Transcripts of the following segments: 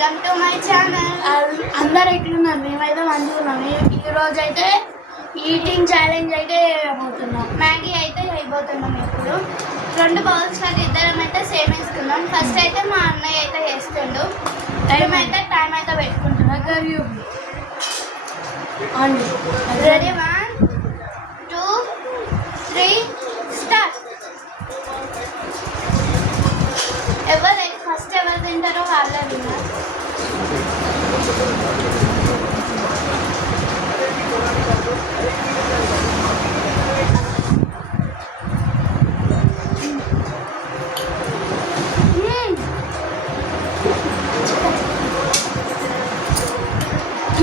Welcome to my channel. అందరు ఎట్లున్నారు? మేమైతే మంచిగా ఉన్నాం. ఈరోజు అయితే ఈటింగ్ ఛాలెంజ్ అయితే చేయబోతున్నాం. మ్యాగీ అయితే అయిపోతున్నాం. ఇప్పుడు 2 బౌల్స్ లాగా ఇద్దరం అయితే సేమ్ వేసుకున్నాం. ఫస్ట్ అయితే మా అన్నయ్య అయితే వేస్తుండు. టైం అయితే పెట్టుకుంటున్నాం. రెడీ 1 2 3 స్టార్ట్. ఫస్ట్ ఎవరు తింటారో వాళ్ళే విన్నారు.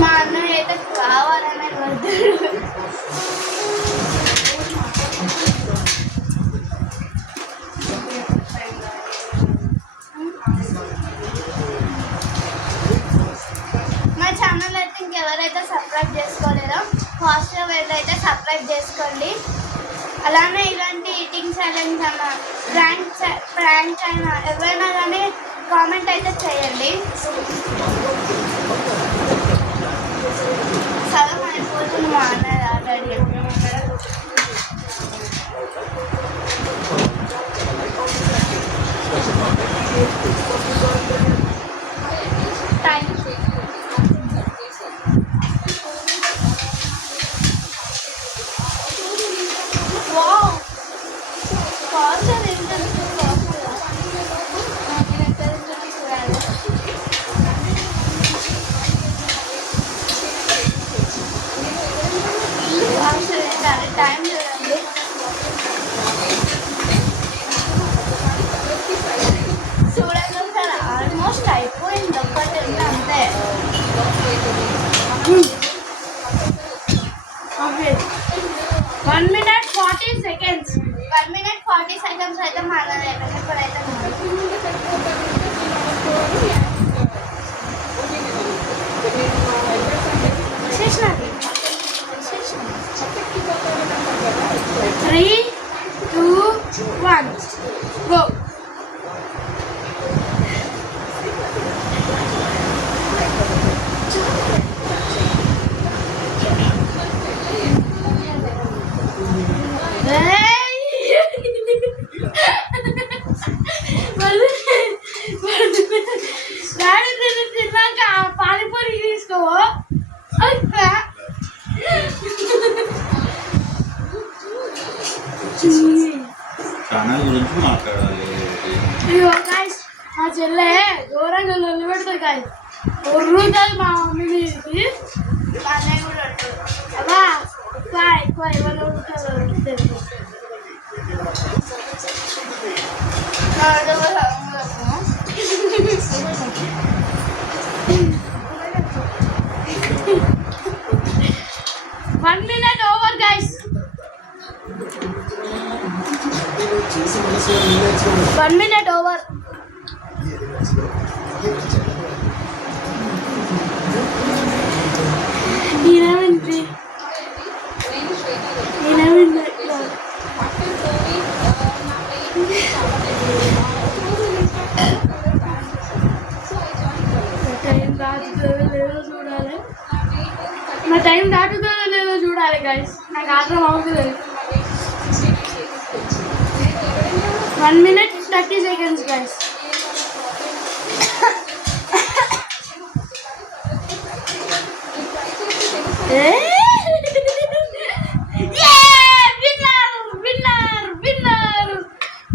మా అన్నయ్య అయితే కావాలనే వద్దాడు. మా ఛానల్ అయితే ఇంకెవరైతే సబ్స్క్రైబ్ చేసుకోలేదో ఫాస్ట్గా వెళ్ళైతే సబ్స్క్రైబ్ చేసుకోండి. అలానే ఇలాంటి ఈటింగ్ ఛాలెంజ్ అన్నా ప్రాంక్ అయినా ఎవరైనా కానీ కామెంట్ అయితే చేయండి. సగం అయిపోతుంది మా అన్నయ్య ఆల్రెడీ. టైం టైం చూడండి. చూడండి సార్, ఆల్మోస్ట్ అయిపోయింది. ఒక్కటి ఉంది అంతే. 1 minute 40 seconds. 1 minute 40 seconds అయితే మాట్లాడాలి. ఇప్పుడైతే చేసినది 3 2 1 గో. తిన్నాక పానీపూరి తీసుకోవో. ఛానల్ గురించి మాట్లాడాలి. మా చెల్లె ఘోరంగా లొల్లి పెడుతుంది గాయస్. ఒర్రుతుంది మా మమ్మీ మీదకి. మా అన్నయ్య కూడా ఉంటుంది. అబ్బా ఎక్కువ ఎవరు ఒర్రుతుంది. One minute over, guys. 1 minute over. నా టైం దాటుతుందో లేదో చూడాలి గైస్. నాకు ఆత్రం అవుతుంది. 1 minute 30 seconds guys.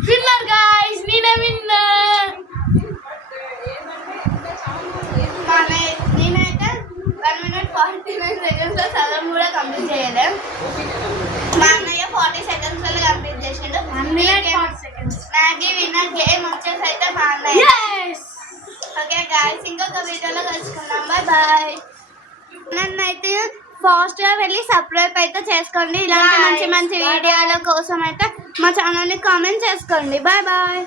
Winner guys, నేనే విన్నర్. నేనైతే 1 minute 49 seconds లో సగం కూడా కంప్లీట్ చేయలేదు. మా అన్నయ్య 40 seconds లో కంప్లీట్ చేసిండు. 1 minute 40 seconds. Maggi winner. గేమ్ వచ్చేసి అయితే మా అన్నయ్య. ఓకే గాయస్, ఇంకొక వీడియోలో కలుసుకుందాం. బాయ్. నన్ను అయితే ఫాస్ట్గా వెళ్ళి సబ్స్క్రైబ్ అయితే చేసుకోండి. ఇలాంటి మంచి మంచి వీడియోల కోసం అయితే మా ఛానల్ని కామెంట్ చేసుకోండి. Bye bye.